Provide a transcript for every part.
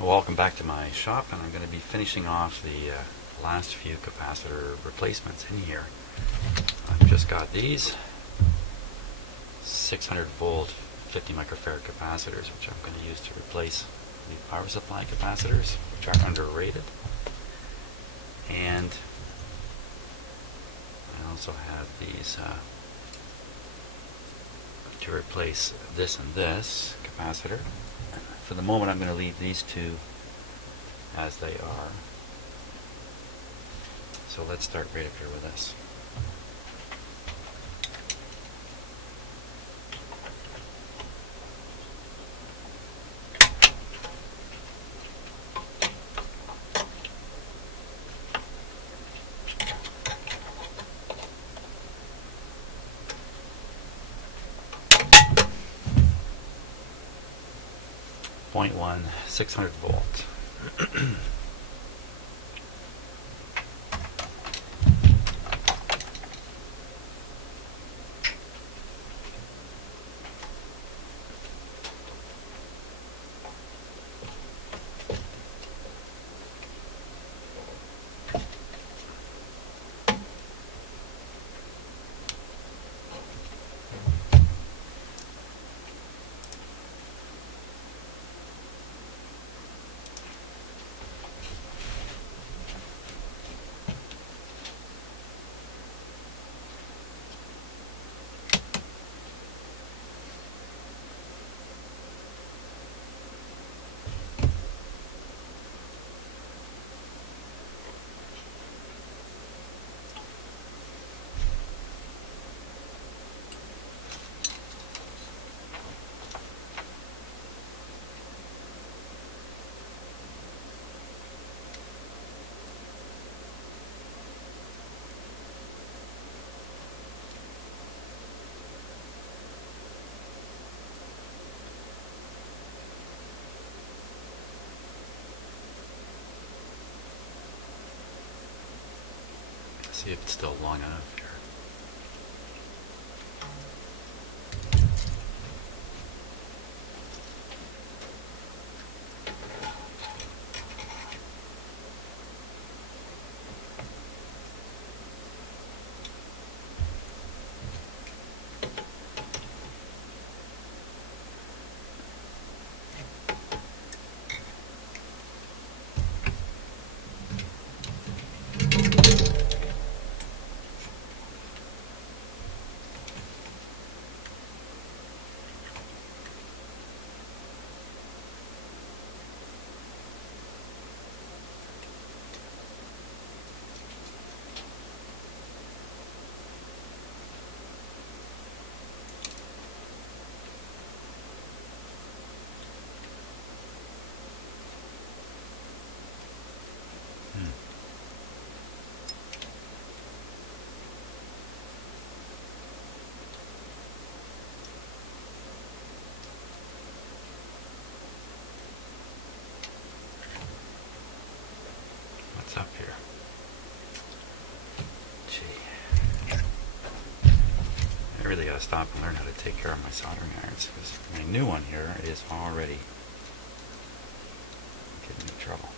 Welcome back to my shop, and I'm going to be finishing off the last few capacitor replacements in here. I've just got these 600 volt 50 microfarad capacitors, which I'm going to use to replace the power supply capacitors, which are underrated. And I also have these to replace this and this capacitor. For the moment, I'm going to leave these two as they are. So let's start right up here with this. Point 1, 600 volt. See if it's still long enough here. What's up here? Gee. I really gotta stop and learn how to take care of my soldering irons, because my new one here is already getting me in trouble.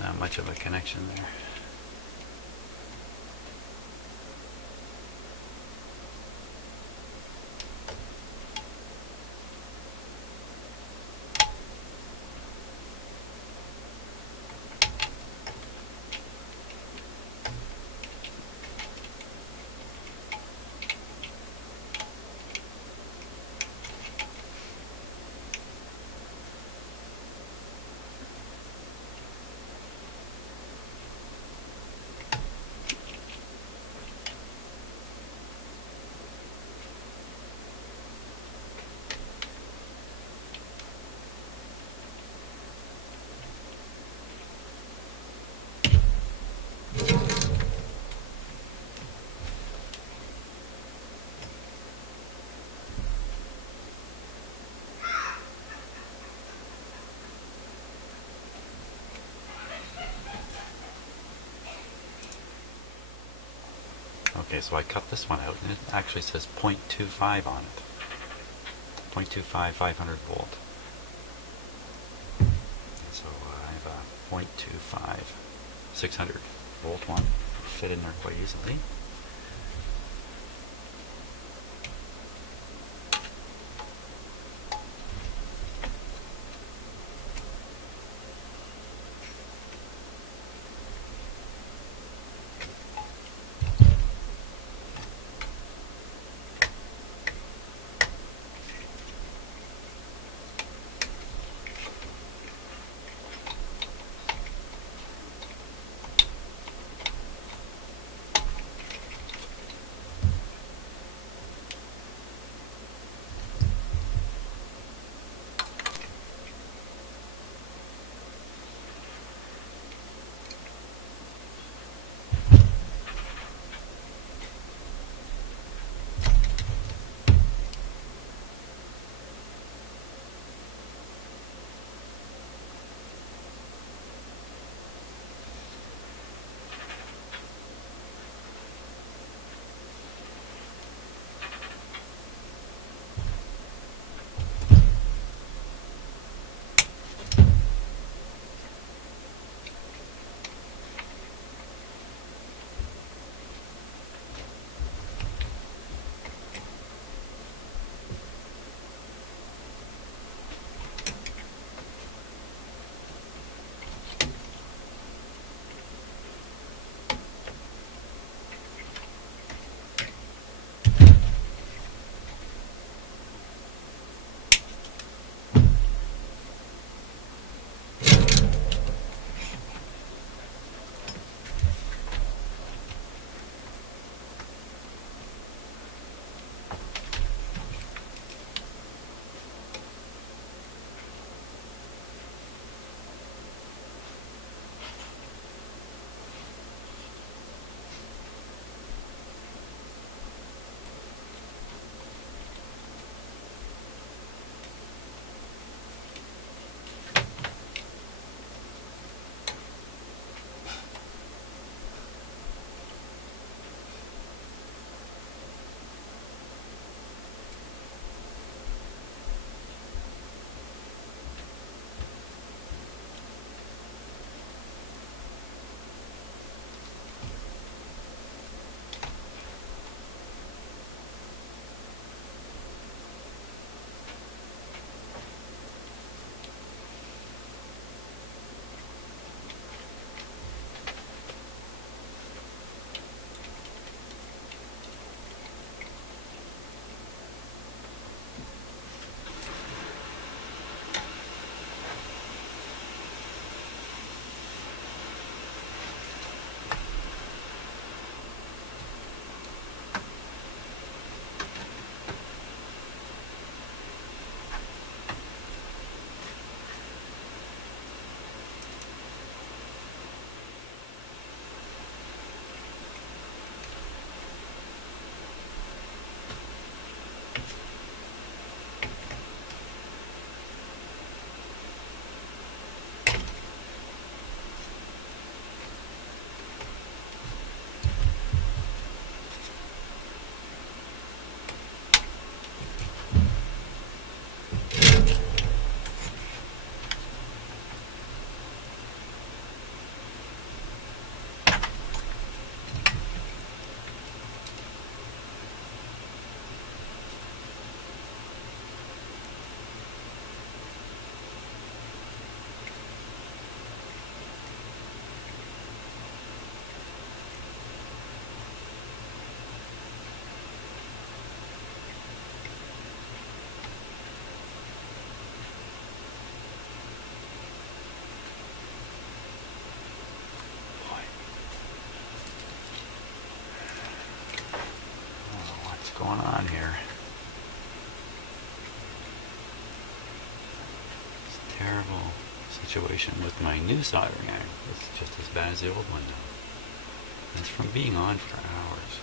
Not much of a connection there. Okay, so I cut this one out, and it actually says 0.25 on it. 0.25 500 volt. So I have a 0.25 600 volt one. Fit in there quite easily. going on here. It's a terrible situation with my new soldering iron. It's just as bad as the old one now. And it's from being on for hours.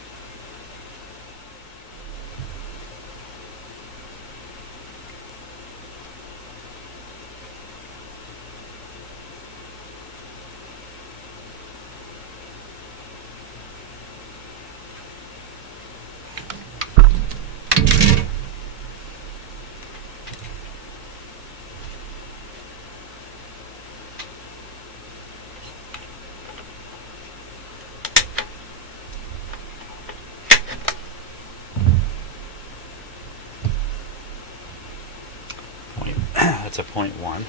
That's a 0.1.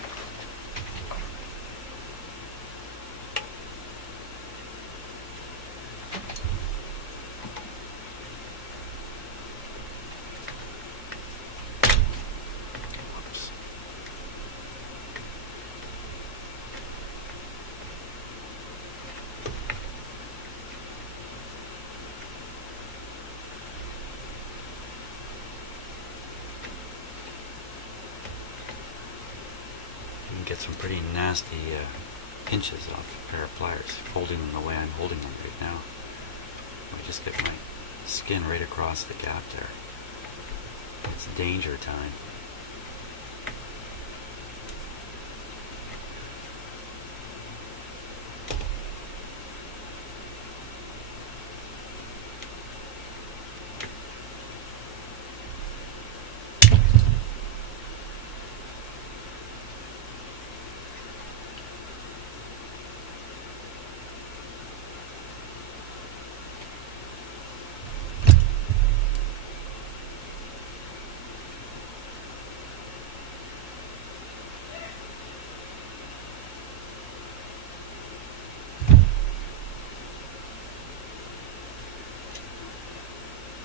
Oops. Get some pretty nasty pinches off a pair of pliers, holding them the way I'm holding them right now. I just get my skin right across the gap there. It's danger time.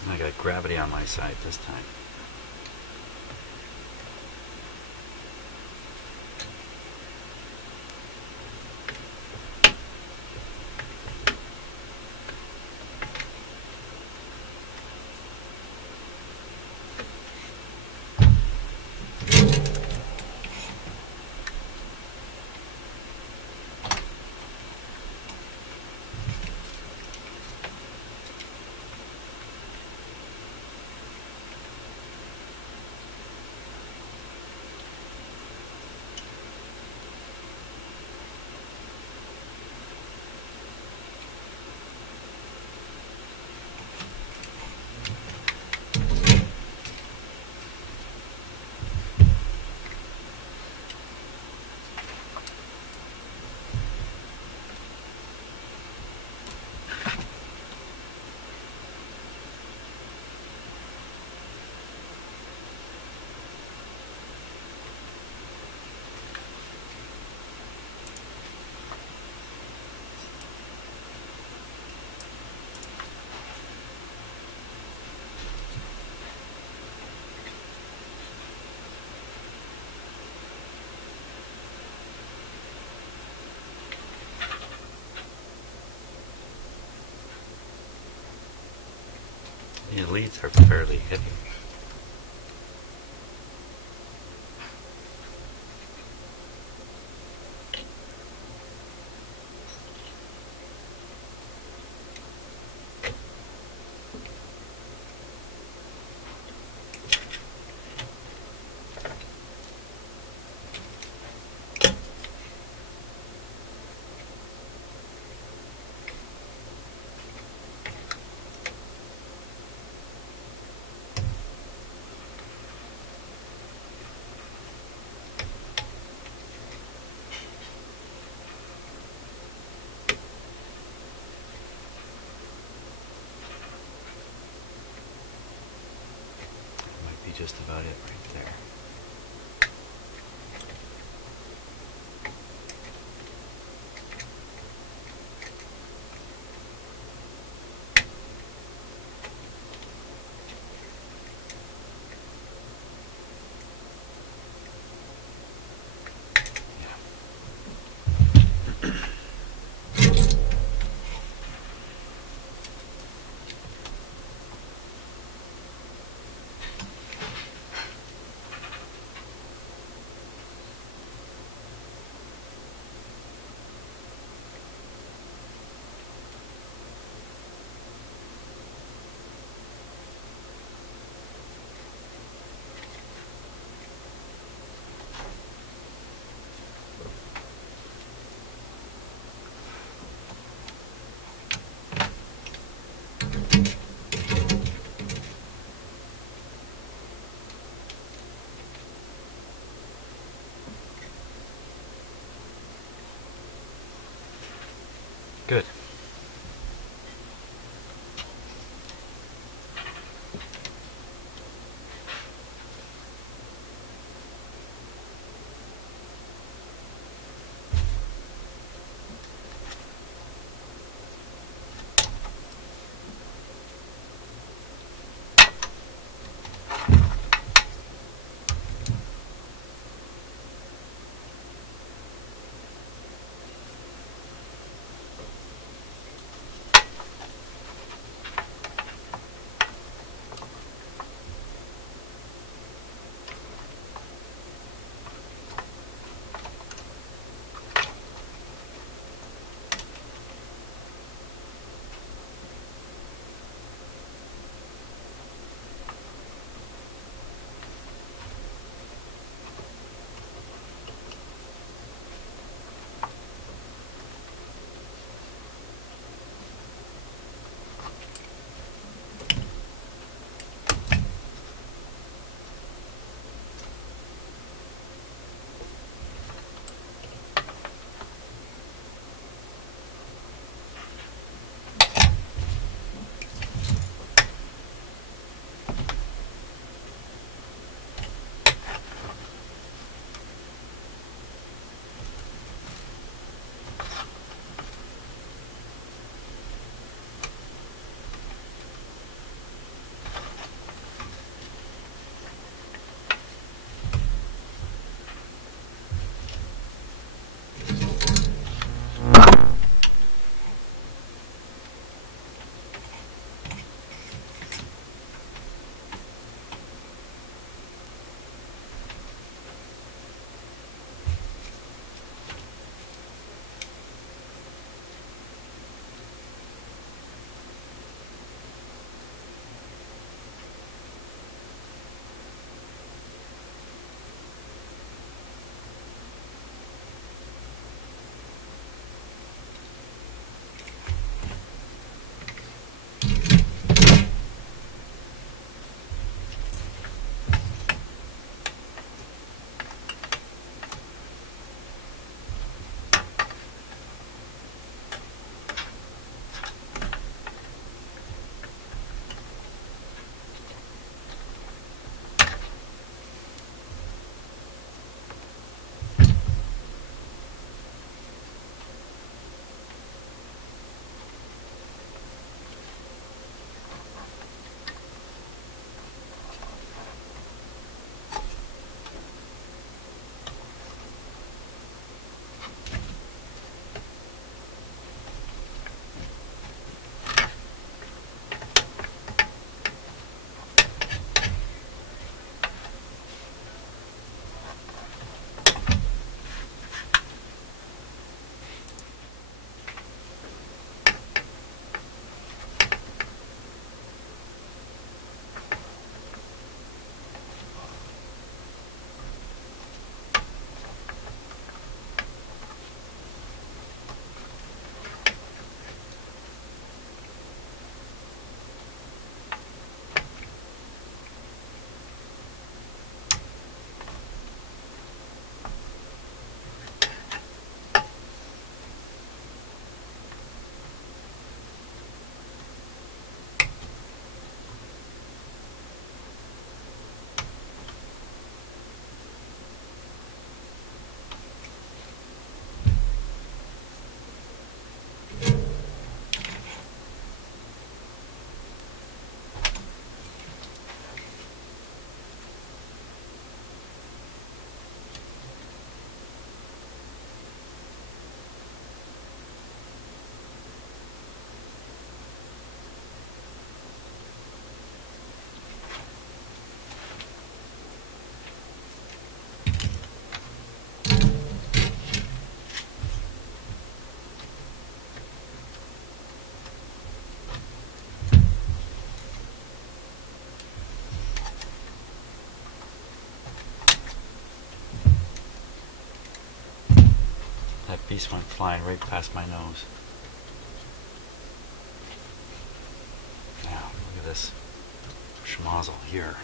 I got gravity on my side this time. The leads are fairly heavy. Just about it right there. Good. That piece went flying right past my nose. Now, look at this schmozzle here.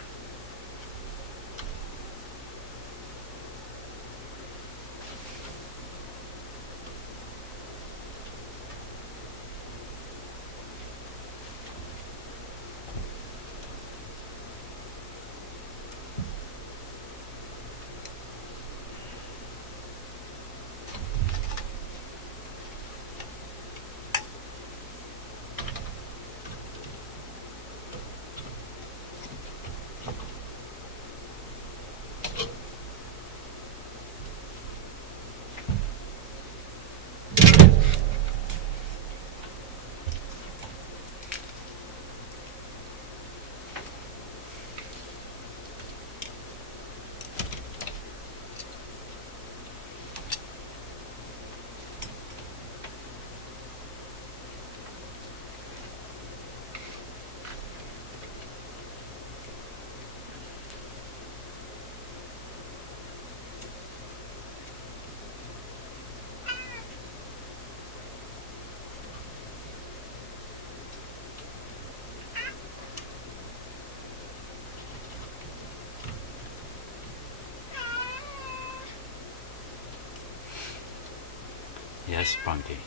Yes, Spunky.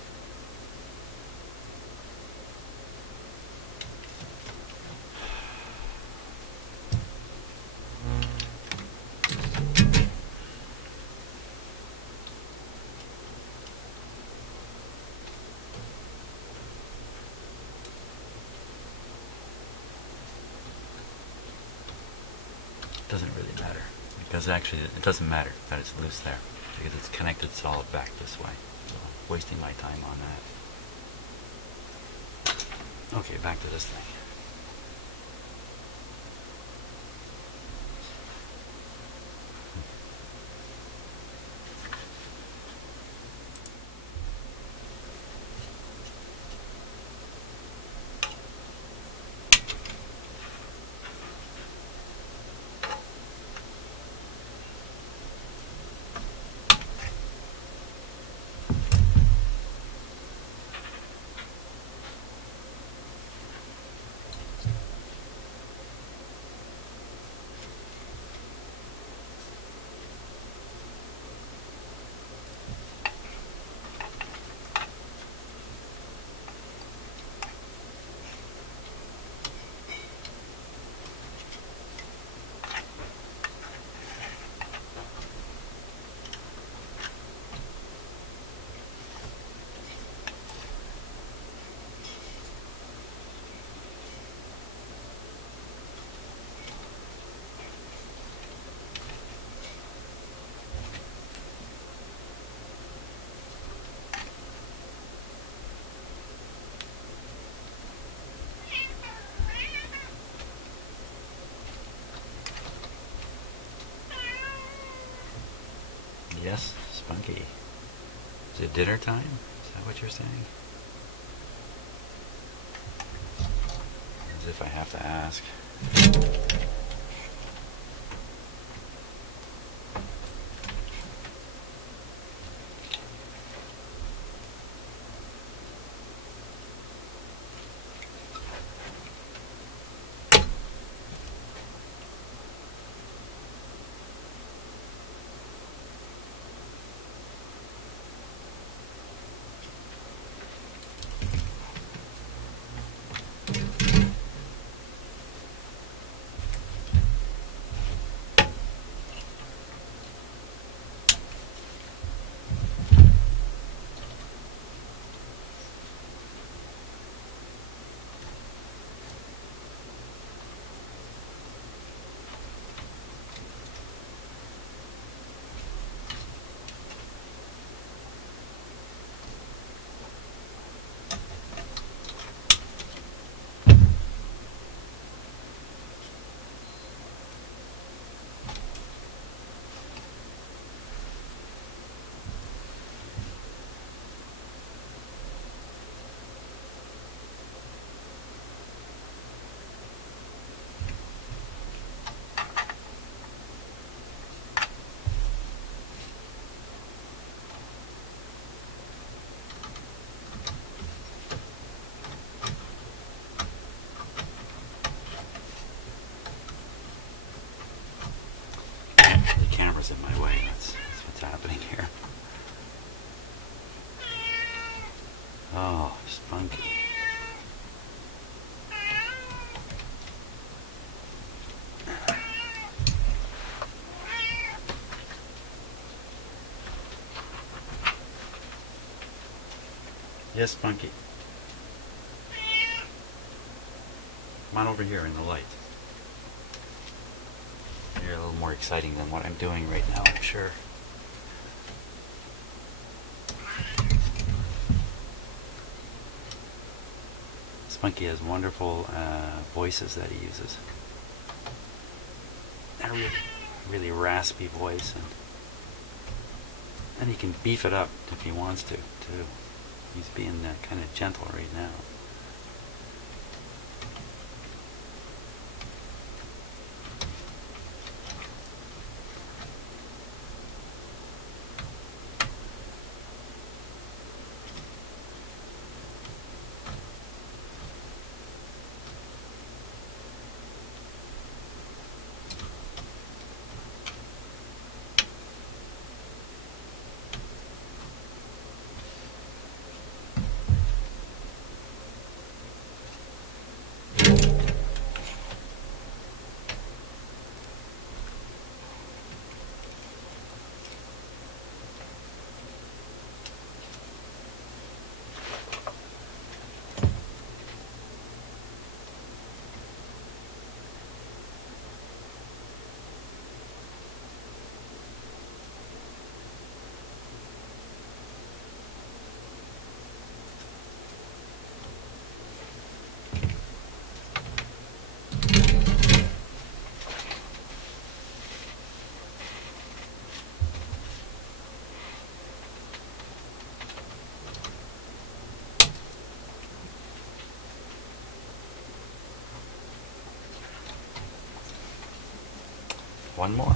Doesn't really matter, because actually it doesn't matter that it's loose there, because it's connected solid back this way. So I'm wasting my time on that. Okay, back to this thing. Yes, Spunky. Is it dinner time? Is that what you're saying? As if I have to ask. In my way. That's what's happening here. Oh, Spunky. Yes, Spunky. Come on over here in the light. You're a little more exciting than what I'm doing right now, I'm sure. Spunky has wonderful voices that he uses. A really raspy voice, and he can beef it up if he wants to, too. He's being kind of gentle right now. one more.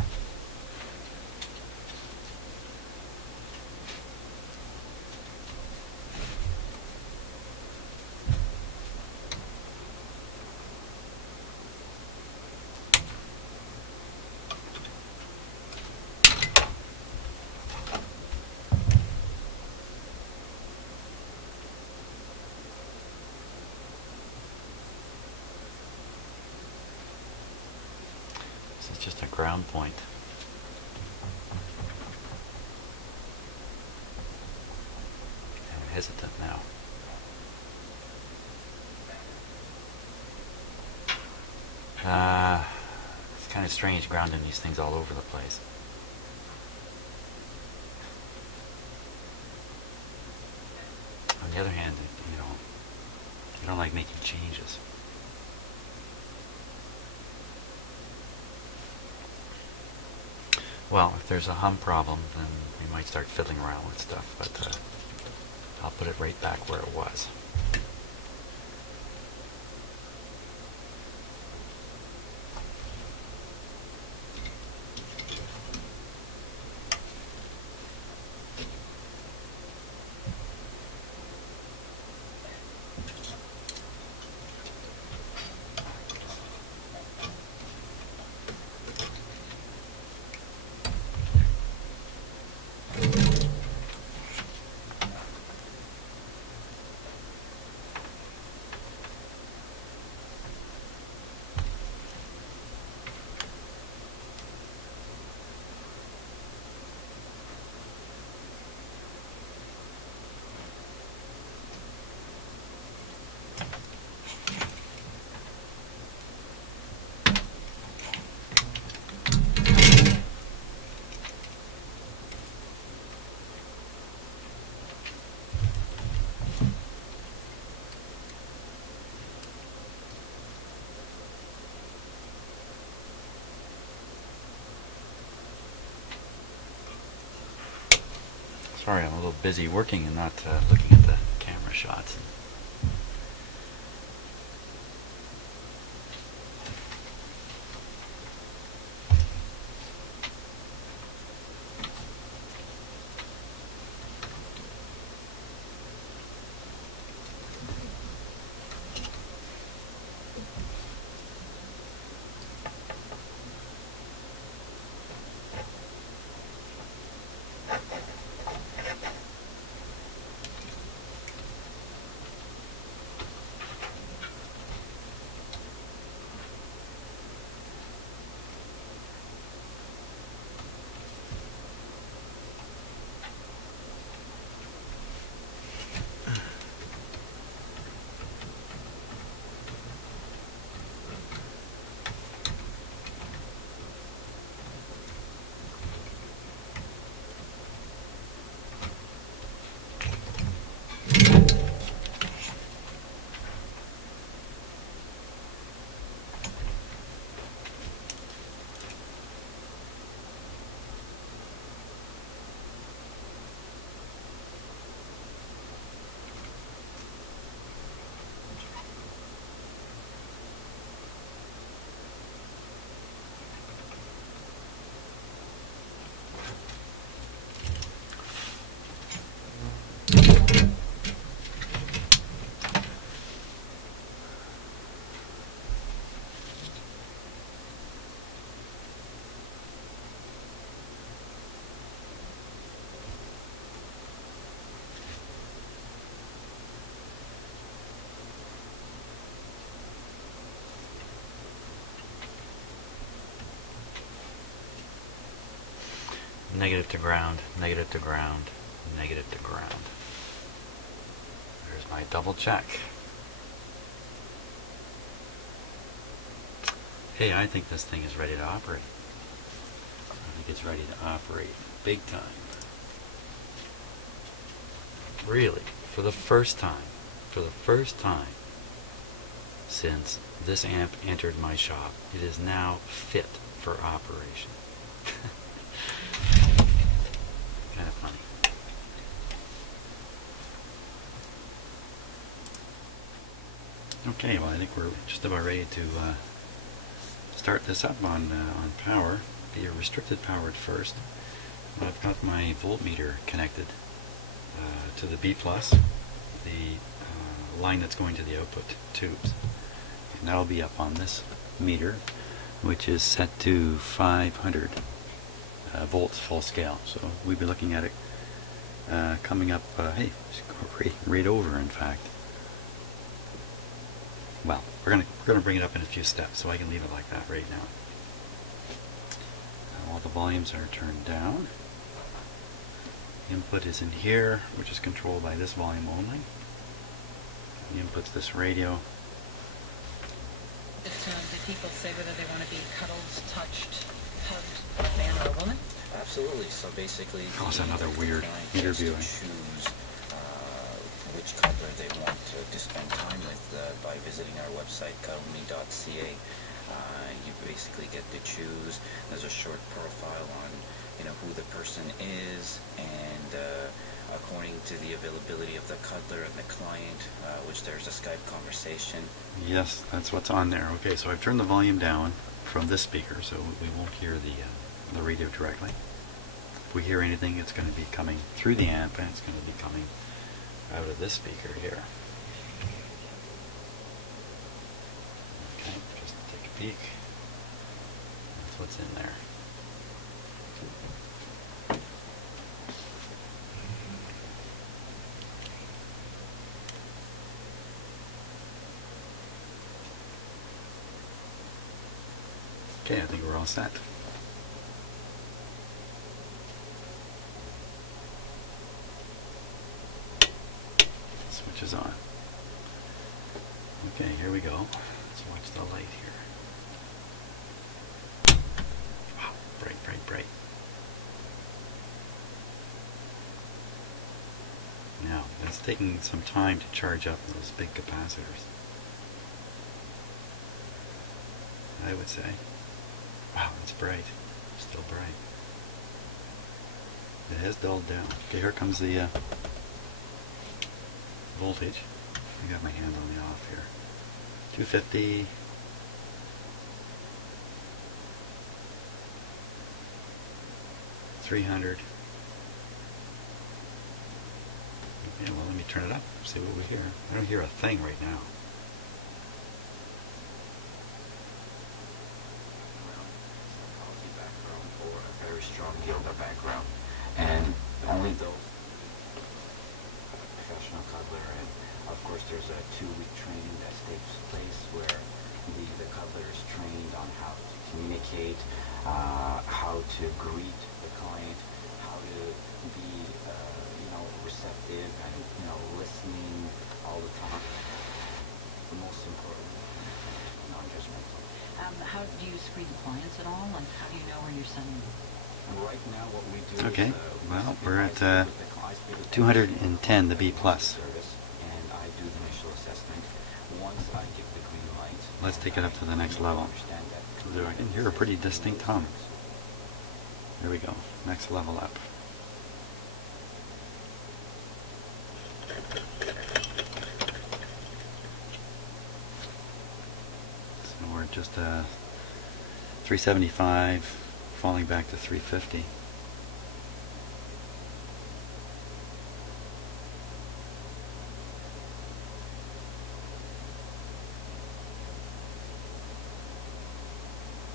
This is just a ground point. I'm hesitant now. It's kind of strange grounding these things all over the place. On the other hand, I don't like making changes. Well, if there's a hum problem, then we might start fiddling around with stuff, but I'll put it right back where it was. Sorry, I'm a little busy working and not looking at the camera shots. Negative to ground, negative to ground, negative to ground. There's my double check. Hey, I think this thing is ready to operate. I think it's ready to operate big time. Really, for the first time since this amp entered my shop, it is now fit for operation. Kind of funny. Okay, well I think we're just about ready to start this up on power. be a restricted power at first. I've got my voltmeter connected to the B+, the line that's going to the output tubes. And that'll be up on this meter, which is set to 500 volts full scale. So we'll be looking at it coming up, hey, right over, in fact. Well, we're gonna bring it up in a few steps, so I can leave it like that right now. All the volumes are turned down. Input is in here, which is controlled by this volume only. The input's this radio. Do people say whether they want to be cuddled, touched, hugged, a man or a woman? Absolutely. So basically, oh, it's another weird meter viewing. Choose which cuddler they want to spend time with by visiting our website, cuddleme.ca. You basically get to choose. There's a short profile on, who the person is, and according to the availability of the cuddler and the client, which there's a Skype conversation. Yes, that's what's on there. Okay, so I've turned the volume down from this speaker, so we won't hear the radio directly. If we hear anything, it's going to be coming through the amp, and it's going to be coming out of this speaker here. Okay, just take a peek. That's what's in there. Okay, I think we're all set. Switch is on. Okay, here we go. Let's watch the light here. Wow, bright, bright, bright. Now, that's taking some time to charge up those big capacitors, I would say. Wow, it's bright. Still bright. It has dulled down. Okay, here comes the voltage. I got my hand on the off here. 250. $300. Okay, well, let me turn it up, see what we hear. I don't hear a thing right now. Strong Gilda background, and only those professional cuddler, and of course there's a 2-week training that takes place where the cuddler is trained on how to communicate, how to greet the client, how to be receptive and listening all the time. The most important, non-judgmental. How do you screen clients at all? Like, how do you know where you're sending them? Right now what we do okay, is, well, we're at 210, the B+. And I do the initial assessment. Once I give the green light, let's take it up to the next level. I can hear a pretty distinct hum. There we go, next level up. So we're just 375. Falling back to 350.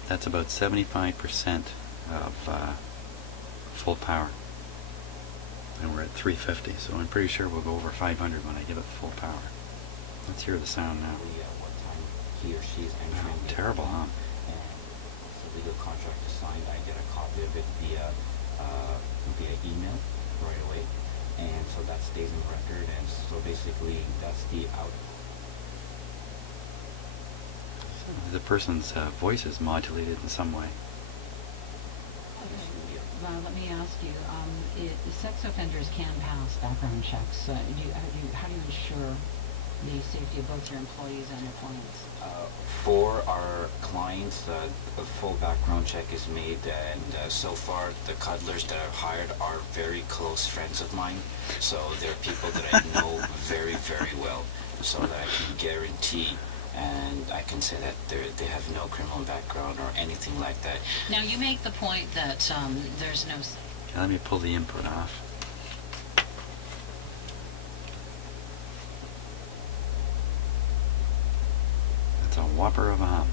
That's about 75% of full power. And we're at 350, so I'm pretty sure we'll go over 500 when I give it full power. Let's hear the sound now. What time he or she is entering. Oh, terrible, huh? Legal contract is signed, I get a copy of it via email right away, and so that stays in record, and so basically that's the out. So the person's voice is modulated in some way. Okay. Let me ask you, sex offenders can pass background checks. How do you ensure the safety of both your employees and your clients? For our clients, a full background check is made, and so far the cuddlers that I've hired are very close friends of mine, so they're people that I know very, very well, so that I can guarantee and I can say that they have no criminal background or anything like that. Now, you make the point that there's no... Okay, let me pull the input off. That's a whopper of a hum.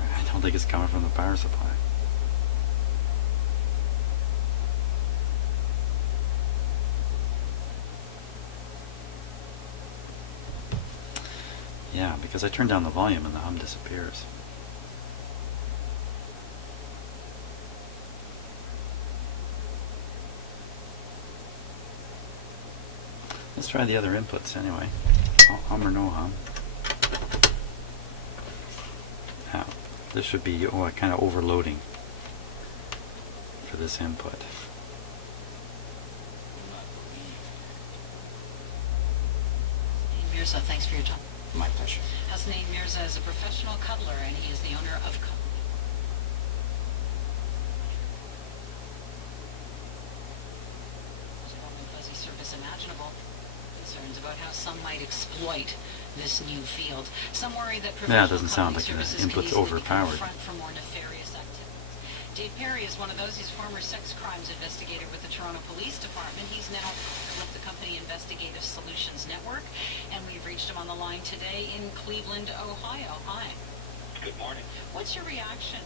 I don't think it's coming from the power supply. Yeah, because I turn down the volume and the hum disappears. Let's try the other inputs anyway. Hum or no hum. Now, this should be kind of overloading for this input. Mirza, thanks for your time. My pleasure. Hasnain Mirza is a professional cuddler, and he is the owner of fuzzy service imaginable. Concerns about how some might exploit this new field. Some worry that professional Yeah, it doesn't sound like the services could input's easily become a overpowered. front for more nefarious activities. Dave Perry is one of those. He's former sex crimes investigator with the Toronto Police Department. He's now with the company Investigative Solutions Network, and we've reached him on the line today in Cleveland, Ohio. Hi. Good morning. What's your reaction?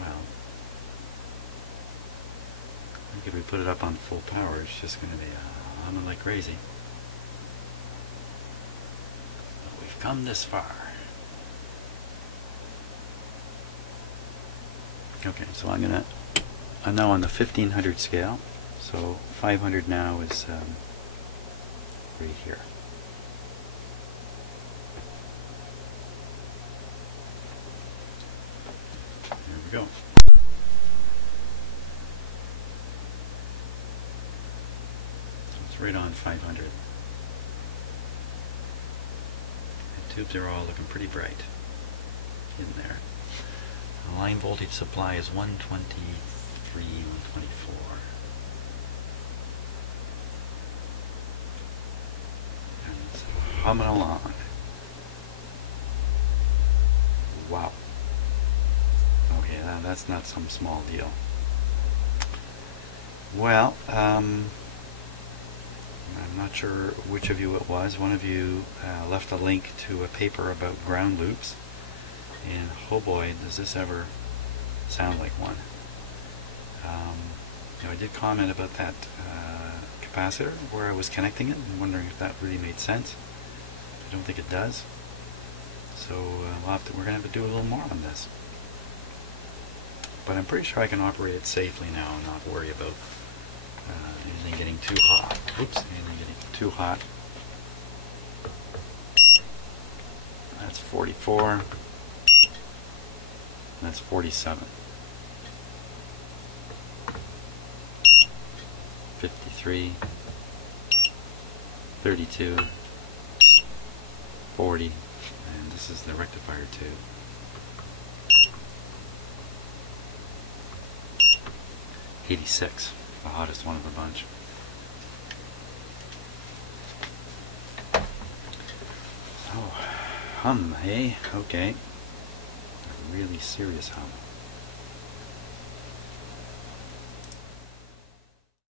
Well, I think if we put it up on full power, it's just going to be humming like crazy. But we've come this far. Okay, so I'm now on the 1500 scale. So 500 now is right here. There we go. So it's right on 500. The tubes are all looking pretty bright in there. The line voltage supply is 123, 124. And it's humming along. Wow. Okay, that's not some small deal. Well, I'm not sure which of you it was. One of you left a link to a paper about ground loops. And oh boy, does this ever sound like one. I did comment about that capacitor where I was connecting it and wondering if that really made sense. I don't think it does. So we're going to have to do a little more on this. But I'm pretty sure I can operate it safely now and not worry about anything getting too hot. Oops, anything getting too hot. That's 44. That's 47. 53. 32. 40. And this is the rectifier tube. 86, the hottest one of the bunch. Oh, hum, hey? Okay. A really serious hum.